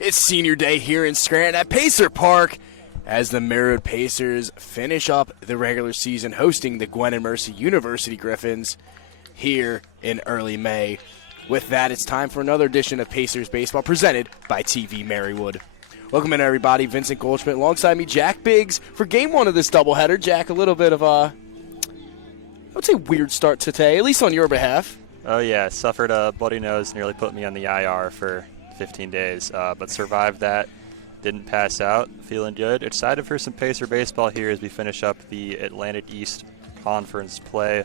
It's senior day here in Scranton at Pacer Park as the Marywood Pacers finish up the regular season hosting the Gwynedd Mercy University Griffins here in early May. With that, it's time for another edition of Pacers Baseball presented by TV Marywood. Welcome in, everybody. Vincent Goldschmidt alongside me, Jack Biggs, for game one of this doubleheader. Jack, a little bit of a, I would say, weird start today, at least on your behalf. Oh, yeah. Suffered a bloody nose, nearly put me on the IR for 15 days, but survived that. Didn't pass out. Feeling good. Excited for some Pacer baseball here as we finish up the Atlantic East Conference play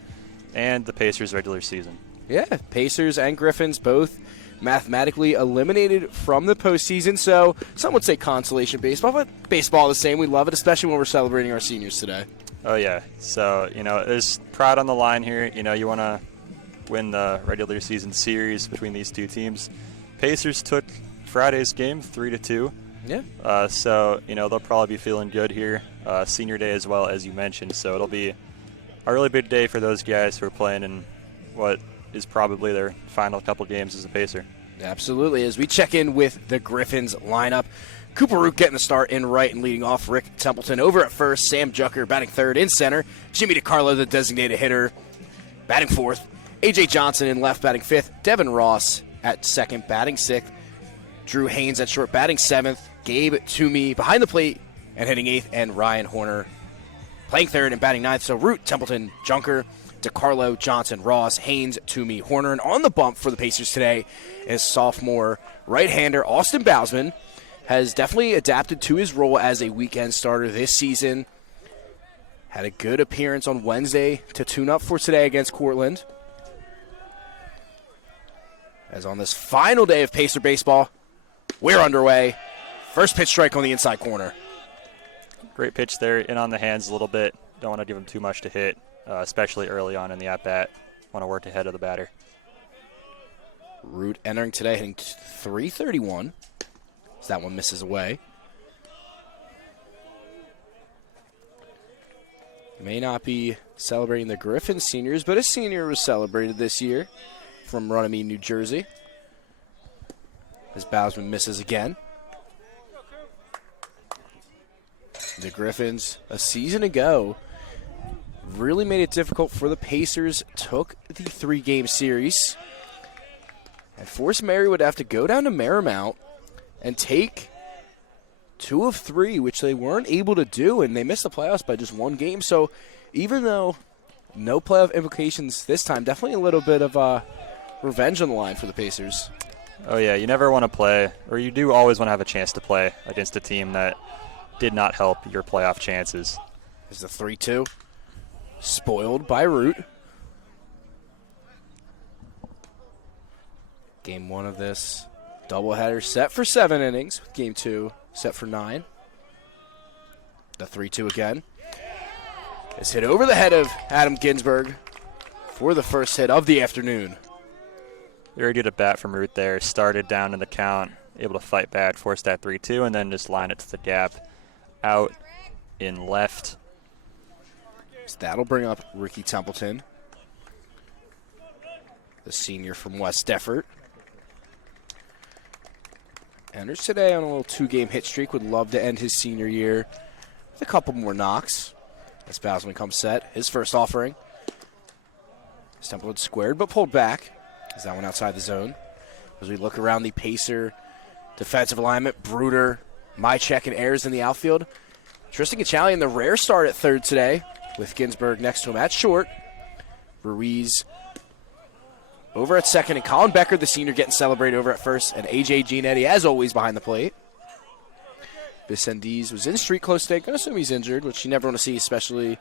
and the Pacers regular season. Yeah, Pacers and Griffins both mathematically eliminated from the postseason, so some would say consolation baseball, but baseball the same. We love it, especially when we're celebrating our seniors today. Oh, yeah. So, there's pride on the line here. You want to win the regular season series between these two teams. Pacers took Friday's game 3-2. Yeah. So, they'll probably be feeling good here. Senior day as well, as you mentioned. So it'll be a really big day for those guys who are playing in what is probably their final couple games as a Pacer. Absolutely. As we check in with the Griffins lineup, Cooper Root getting the start in right and leading off. Rick Templeton over at first. Sam Jucker batting third in center. Jimmy DiCarlo, the designated hitter, batting fourth. A.J. Johnson in left batting fifth. Devin Ross at second batting sixth. Drew Haynes at short batting seventh. Gabe Toomey behind the plate and hitting eighth. And Ryan Horner playing third and batting ninth. So Root, Templeton, Junker, DiCarlo, Johnson, Ross, Haynes, Toomey, Horner. And on the bump for the Pacers today is sophomore right-hander Austin Bausman. Has definitely adapted to his role as a weekend starter this season. Had a good appearance on Wednesday to tune up for today against Cortland. As on this final day of Pacer baseball, we're underway. First pitch strike on the inside corner. Great pitch there, in on the hands a little bit. Don't want to give him too much to hit, especially early on in the at-bat. Want to work ahead of the batter. Root entering today hitting .331. As that one misses away. May not be celebrating the Griffin seniors, but a senior was celebrated this year from Runnymede, New Jersey. As Bausman misses again. The Griffins, a season ago, really made it difficult for the Pacers, took the 3-game series, and forced Marywood to have to go down to Marymount and take 2 of 3, which they weren't able to do, and they missed the playoffs by just 1 game. So even though no playoff implications this time, definitely a little bit of revenge on the line for the Pacers. Oh, yeah, you never want to play, or you do always want to have a chance to play against a team that did not help your playoff chances. Is the 3-2 spoiled by Root. Game 1 of this doubleheader set for 7 innings. Game 2 set for 9. The 3-2 again. It's hit over the head of Adam Ginsberg for the first hit of the afternoon. Very good at bat from Root there. Started down in the count, able to fight back, force that 3-2, and then just line it to the gap. Out in left. So that'll bring up Ricky Templeton, the senior from West Deffert. Enters today on a little 2-game hit streak. Would love to end his senior year with a couple more knocks. As Bausman comes set, his first offering. Templeton squared but pulled back. Is that one outside the zone? As we look around the Pacer defensive alignment, Bruder, Mychek, and Ayers in the outfield. Tristan Cacciali in the rare start at third today with Ginsberg next to him at short. Ruiz over at second, and Colin Becker, the senior, getting celebrated over at first, and A.J. Gianetti, as always, behind the plate. Bicendiz was in street close today. Going to assume he's injured, which you never want to see, especially,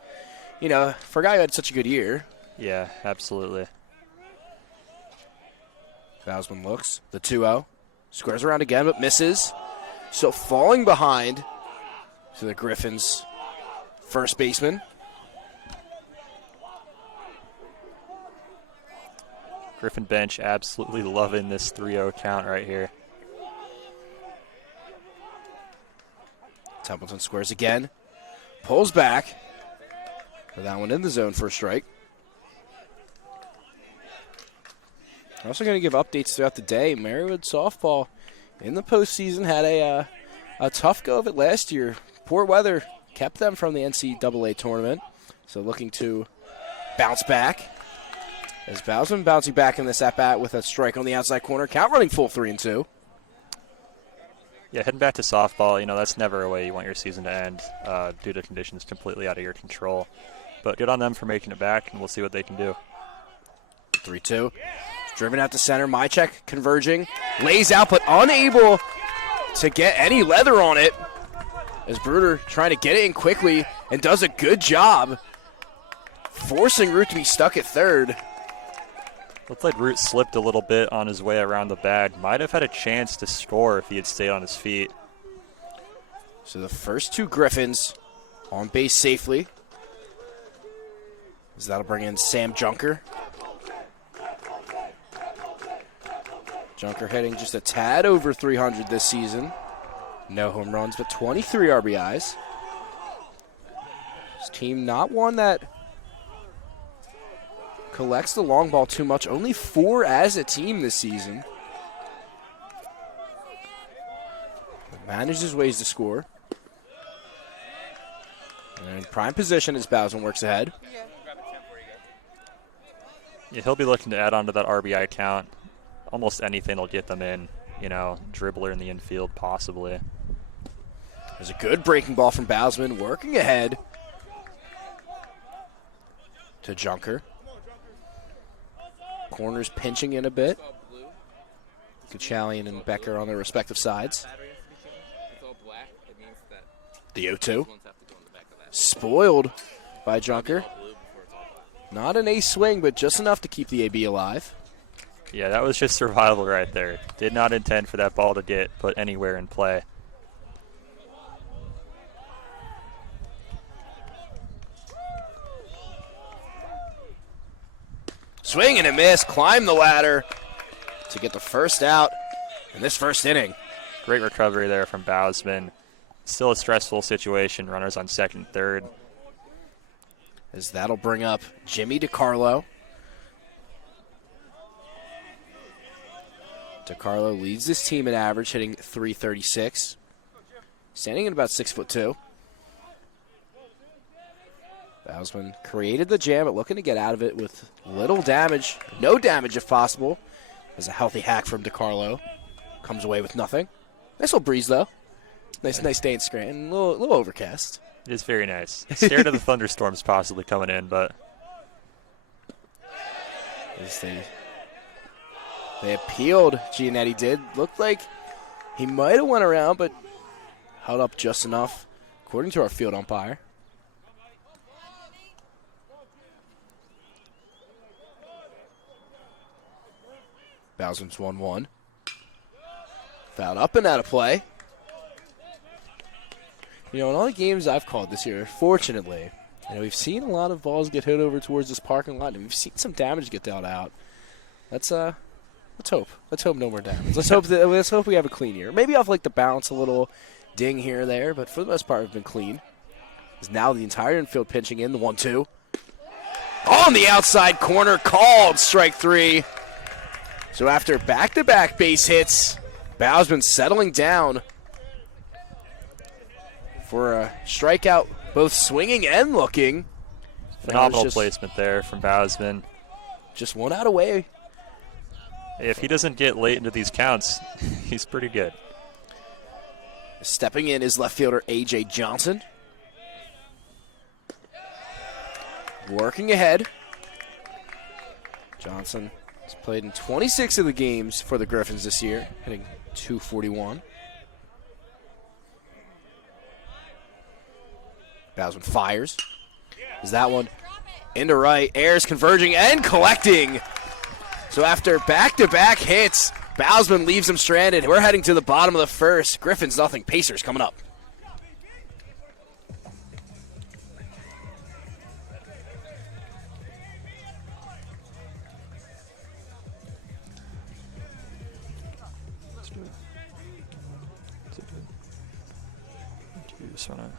for a guy who had such a good year. Yeah, absolutely. Bausman looks. The 2-0. Squares around again, but misses. So falling behind to the Griffins' first baseman. Griffin bench absolutely loving this 3-0 count right here. Templeton squares again. Pulls back. Put that one in the zone for a strike. I'm also going to give updates throughout the day. Marywood softball in the postseason had a tough go of it last year. Poor weather kept them from the NCAA tournament, so looking to bounce back. As Bowsman bouncing back in this at-bat with a strike on the outside corner. Count running full 3-2. Yeah, heading back to softball, that's never a way you want your season to end due to conditions completely out of your control. But good on them for making it back, and we'll see what they can do. 3-2. Driven out to center. Mychek converging. Lays out, but unable to get any leather on it. As Bruder trying to get it in quickly and does a good job forcing Root to be stuck at third. Looked like Root slipped a little bit on his way around the bag. Might have had a chance to score if he had stayed on his feet. So the first two Griffins on base safely. As that'll bring in Sam Junker. Junker hitting just a tad over 300 this season. No home runs, but 23 RBIs. His team not one that collects the long ball too much. Only 4 as a team this season. Manages ways to score. And in prime position as Bowsman works ahead. Yeah, he'll be looking to add on to that RBI count. Almost anything will get them in. Dribbler in the infield possibly. There's a good breaking ball from Bowsman, working ahead to Junker. Corners pinching in a bit. Kachalian and Becker on their respective sides. The 0-2. Spoiled by Junker. Not an ace swing, but just enough to keep the AB alive. Yeah, that was just survival right there. Did not intend for that ball to get put anywhere in play. Swing and a miss, climb the ladder to get the first out in this first inning. Great recovery there from Bowsman. Still a stressful situation, runners on second, third. As that'll bring up Jimmy DiCarlo. DiCarlo leads this team in average, hitting .336. Standing at about 6'2". Bowsman created the jam, but looking to get out of it with little damage, no damage if possible. As a healthy hack from DiCarlo. Comes away with nothing. Nice little breeze, though. Nice day in Scranton. A little overcast. It is very nice. Scared of the thunderstorms possibly coming in, but as they appealed, Giannetti did. Looked like he might have went around, but held up just enough, according to our field umpire. Bowsman's 1-1. Fouled up and out of play. In all the games I've called this year, fortunately, we've seen a lot of balls get hit over towards this parking lot, and we've seen some damage get dealt out. Let's hope. Let's hope no more damage. Let's hope we have a clean year. Maybe off the bounce, a little ding here or there, but for the most part, we've been clean. As now the entire infield pinching in the 1-2. On the outside corner, called strike 3. So after back-to-back base hits, Bowsman settling down for a strikeout, both swinging and looking. Phenomenal placement there from Bowsman. Just one out away. If he doesn't get late into these counts, he's pretty good. Stepping in is left fielder A.J. Johnson. Working ahead. Johnson has played in 26 of the games for the Griffins this year, hitting .241. Bowsman fires. Is that one into right? Ayers converging and collecting. So after back-to-back hits, Bowsman leaves him stranded. We're heading to the bottom of the first. Griffins nothing. Pacers coming up. Do you just want to...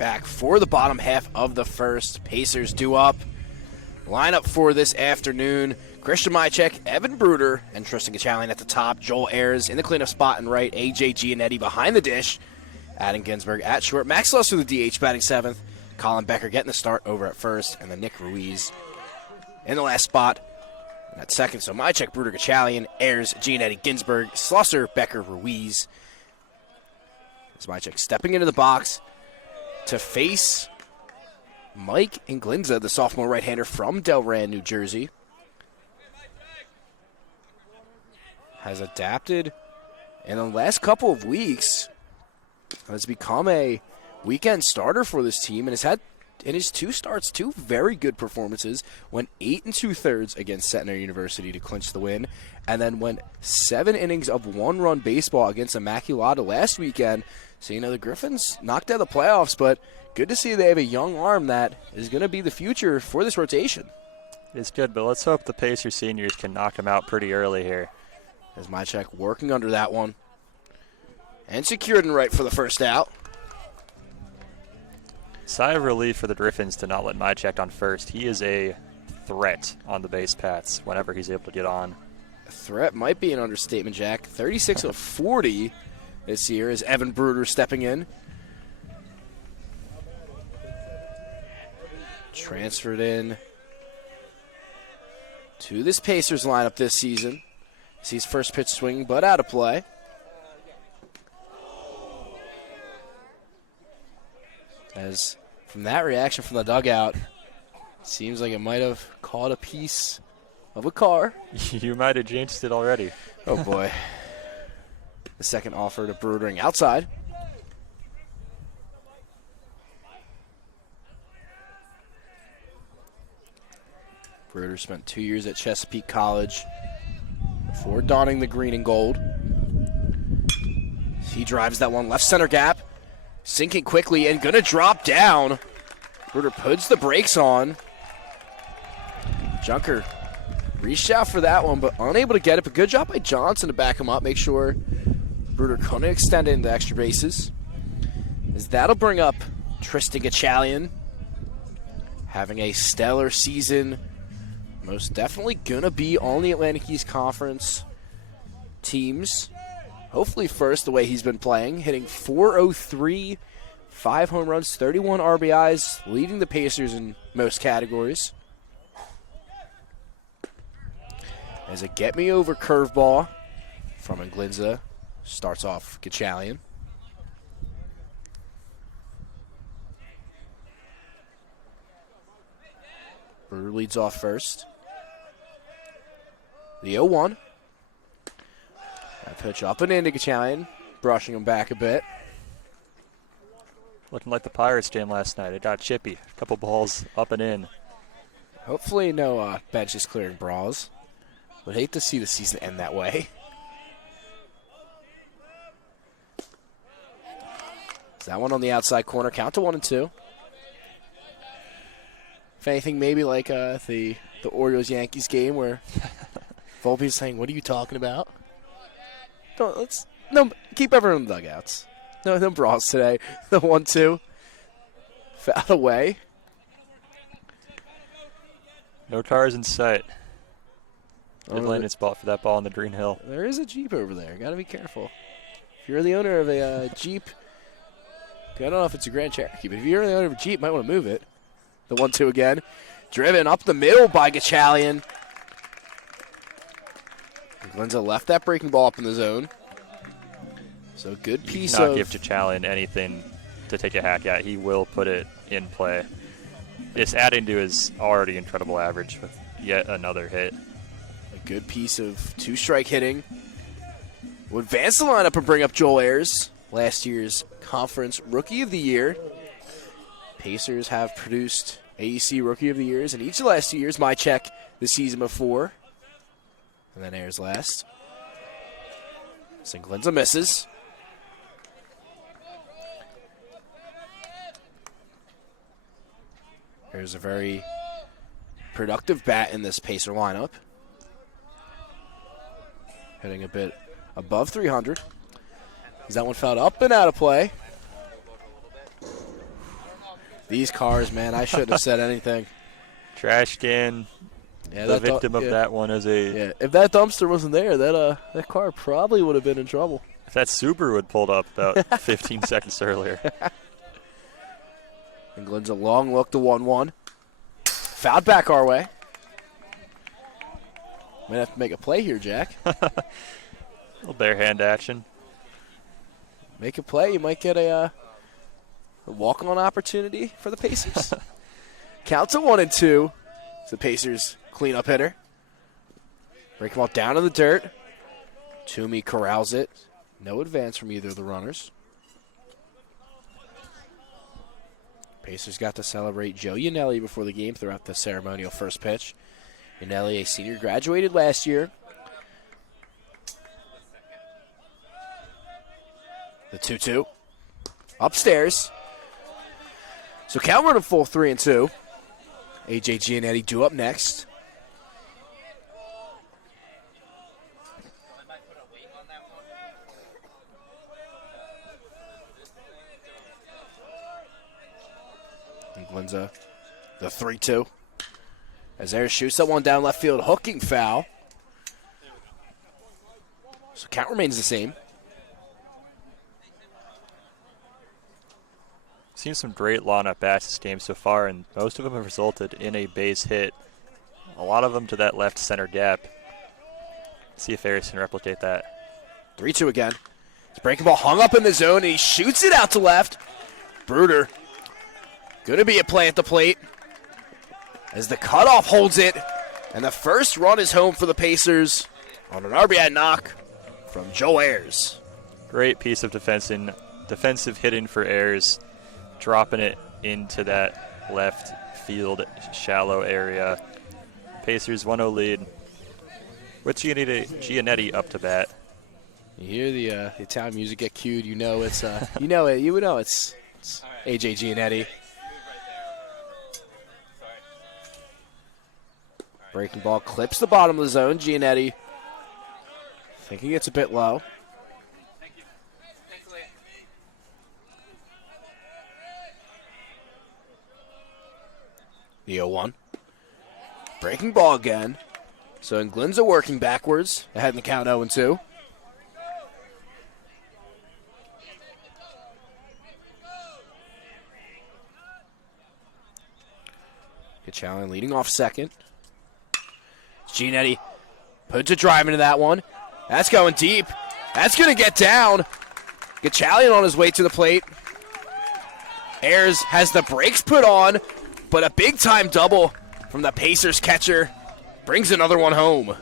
back for the bottom half of the first. Pacers due up. Lineup for this afternoon: Christian Mychek, Evan Bruder, and Tristan Gachalian at the top. Joel Ayers in the cleanup spot and right. AJ Giannetti behind the dish. Adam Ginsberg at short. Max Luster, the DH, batting seventh. Colin Becker getting the start over at first. And then Nick Ruiz in the last spot at second. So Mychek, Bruder, Gachalian, Ayers, Giannetti, Ginsberg, Slusser, Becker, Ruiz. As Mychek stepping into the box to face Mike Inglinza, the sophomore right-hander from Delran, New Jersey. Has adapted in the last couple of weeks. Has become a weekend starter for this team and has had in his two starts 2 very good performances. Went 8 2/3 against Centenary University to clinch the win, and then went 7 innings of 1-run baseball against Immaculata last weekend. So, the Griffins knocked out the playoffs, but good to see they have a young arm that is going to be the future for this rotation. It's good, but let's hope the Pacers seniors can knock them out pretty early here. As Mychek working under that one. And secured and right for the first out. Sigh of relief for the Griffins to not let Mychek on first. He is a threat on the base paths whenever he's able to get on. A threat might be an understatement, Jack. 36 of 40 this year as Evan Bruder stepping in. Transferred in to this Pacers lineup this season. Sees first pitch swinging, but out of play. As from that reaction from the dugout, seems like it might have caught a piece of a car. You might have jinxed it already. Oh, boy. The second offer to Brudering outside. Bruder spent 2 years at Chesapeake College before donning the green and gold. He drives that one left center gap. Sinking quickly and going to drop down. Bruder puts the brakes on. Junker reached out for that one, but unable to get it. But good job by Johnson to back him up, make sure Bruder couldn't extend it into extra bases. As that'll bring up Tristan Gachalian, having a stellar season. Most definitely going to be on the Atlantic East Conference teams. Hopefully first, the way he's been playing, hitting .403, 5 home runs, 31 RBIs, leading the Pacers in most categories. As a get-me-over curveball from Inglinza starts off Gachalian. Bruder leads off first. The 0-1. That pitch up and into Gachalian, brushing him back a bit. Looking like the Pirates game last night. It got chippy. A couple balls up and in. Hopefully no benches clearing brawls. Would hate to see the season end that way. Is that one on the outside corner? Count to 1-2. If anything, maybe like the Orioles-Yankees game where Volpe's saying, "What are you talking about?" Keep everyone in the dugouts. No brawls today. The 1-2. Foul away. No cars in sight. Good landing spot for that ball on the green hill. There is a Jeep over there. Got to be careful. If you're the owner of a Jeep, I don't know if it's a Grand Cherokee, but if you're the owner of a Jeep, you might want to move it. The 1-2 again. Driven up the middle by Gachalian. Glenza left that breaking ball up in the zone. So good piece of... Not give Gachalian anything to take a hack at. He will put it in play. It's adding to his already incredible average with yet another hit. A good piece of two-strike hitting. Will advance the lineup and bring up Joel Ayers, last year's Conference Rookie of the Year. Pacers have produced AEC Rookie of the Years in each of the last 2 years. Mychek the season before. And then Ayers last. Singlenza misses. There's a very productive bat in this Pacer lineup. Hitting a bit above 300. Is that one fouled up and out of play? These cars, man, I shouldn't have said anything. Trash can. Yeah, the victim of that one is a. Yeah, if that dumpster wasn't there, that car probably would have been in trouble. If that Subaru had pulled up about 15 seconds earlier. England's a long look to 1-1. Fouled back our way. Might have to make a play here, Jack. Little bare hand action. Make a play, you might get a walk-on opportunity for the Pacers. Counts at 1-2. It's the Pacers cleanup hitter. Break them all down in the dirt. Toomey corrals it. No advance from either of the runners. Pacers got to celebrate Joe Unedited before the game throughout the ceremonial first pitch. Unedited, a senior, graduated last year. The 2-2. Upstairs. So count running full 3-2. A.J. Giannetti due up next. Glenza, the 3-2. As Ayers shoots that one down left field, hooking foul. So count remains the same. Seen some great lawn at bats this game so far, and most of them have resulted in a base hit. A lot of them to that left center gap. See if Ayers can replicate that. 3-2 again. His breaking ball hung up in the zone, and he shoots it out to left. Bruder. Going to be a play at the plate as the cutoff holds it, and the first run is home for the Pacers on an RBI knock from Joe Ayers. Great piece of defensive hitting for Ayers, dropping it into that left field shallow area. Pacers 1-0 lead with Giannetti up to bat. You hear the Italian music get cued, you know it's it's A.J. Giannetti. Breaking ball clips the bottom of the zone. Giannetti thinking it's a bit low. The 0-1. Breaking ball again. So Glenza working backwards. Ahead in the count 0-2. Gachalian leading off second. Giannetti puts a drive into that one. That's going deep. That's going to get down. Gachalian on his way to the plate. Ayers has the brakes put on, but a big-time double from the Pacers catcher brings another one home.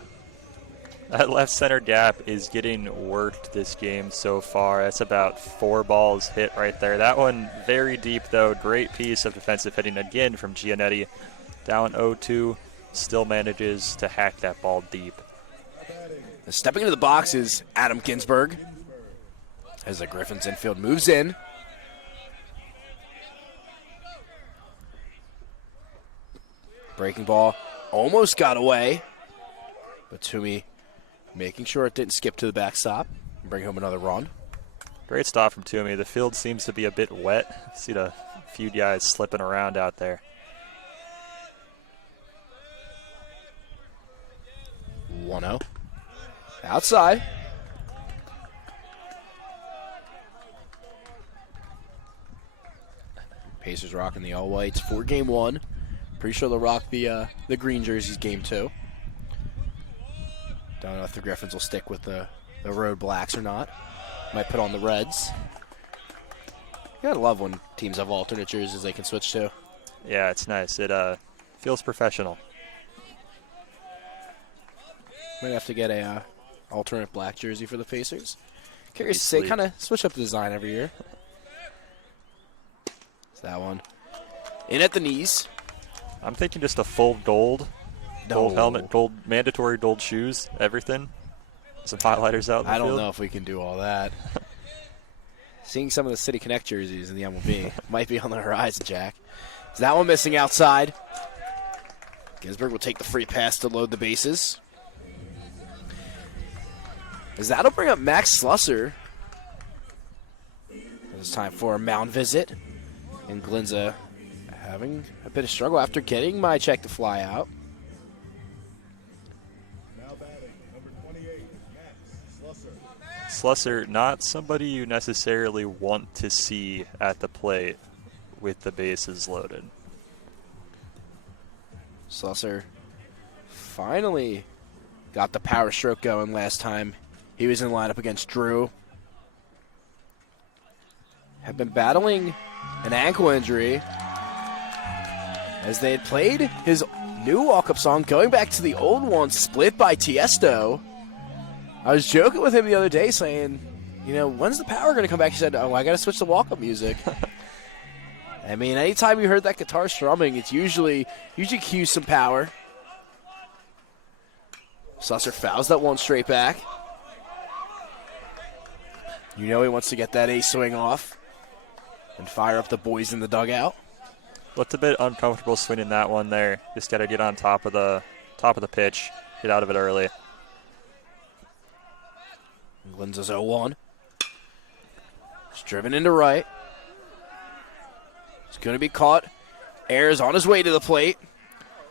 That left center gap is getting worked this game so far. That's about 4 balls hit right there. That one very deep, though. Great piece of defensive hitting again from Giannetti. Down 0-2. Still manages to hack that ball deep. Stepping into the box is Adam Ginsberg as the Griffins infield moves in. Breaking ball almost got away, but Toomey making sure it didn't skip to the backstop and bring home another run. Great stop from Toomey. The field seems to be a bit wet. See a few guys slipping around out there. 1-0. Outside. Pacers rocking the all-whites for game 1. Pretty sure they'll rock the green jerseys game 2. Don't know if the Griffins will stick with the road blacks or not. Might put on the reds. You gotta love when teams have alternate jerseys they can switch to. Yeah, it's nice. It feels professional. Might have to get a alternate black jersey for the Pacers. Curious to say, kind of switch up the design every year. It's that one. In at the knees. I'm thinking just a full gold. No. Gold helmet, gold mandatory gold shoes, everything. Some highlighters out in the I don't field. know if we can do all that. Seeing some of the City Connect jerseys in the MLB might be on the horizon, Jack. Is that one missing outside? Ginsberg will take the free pass to load the bases. As that'll bring up Max Slusser. It's time for a mound visit. And Glenza having a bit of struggle after getting my check to fly out. Slusser, not somebody you necessarily want to see at the plate with the bases loaded. Slusser finally got the power stroke going last time he was in the lineup against Drew. Had been battling an ankle injury as they had played his new walk-up song, going back to the old one, Split by Tiesto. I was joking with him the other day saying, you know, when's the power going to come back? He said, oh, I got to switch to walk-up music. I mean, anytime you heard that guitar strumming, it's usually cues some power. Slusser fouls that one straight back. You know he wants to get that ace swing off and fire up the boys in the dugout. Looked a bit uncomfortable swinging that one there. Just got to get on top of the pitch, get out of it early. Lindsay's 0-1. He's driven into right. He's going to be caught. Ayers on his way to the plate.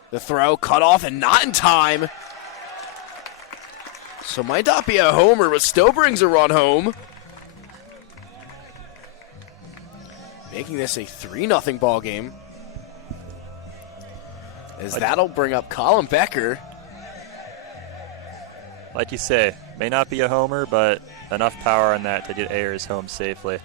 The throw cut off and not in time. So might not be a homer, but still brings a run home. Making this a 3-0 ball game. As that'll bring up Colin Becker. Like you say, may not be a homer, but enough power on that to get Ayers home safely.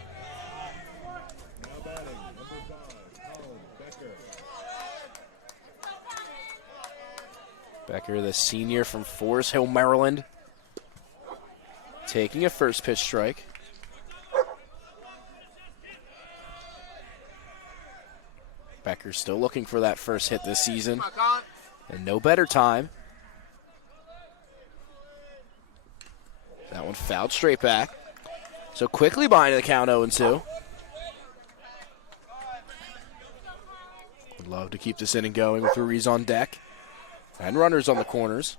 Becker, the senior from Forest Hill, Maryland, taking a first pitch strike. Becker's still looking for that first hit this season, and no better time. That one fouled straight back. So quickly behind the count 0-2. Would love to keep this inning going with Ruiz on deck and runners on the corners.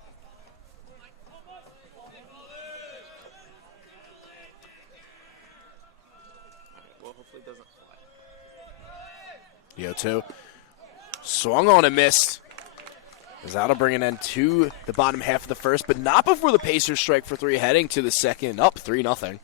The 0-2. Swung on and missed. As that'll bring an end to the bottom half of the first, but not before the Pacers strike for three, heading to the second, up 3-0.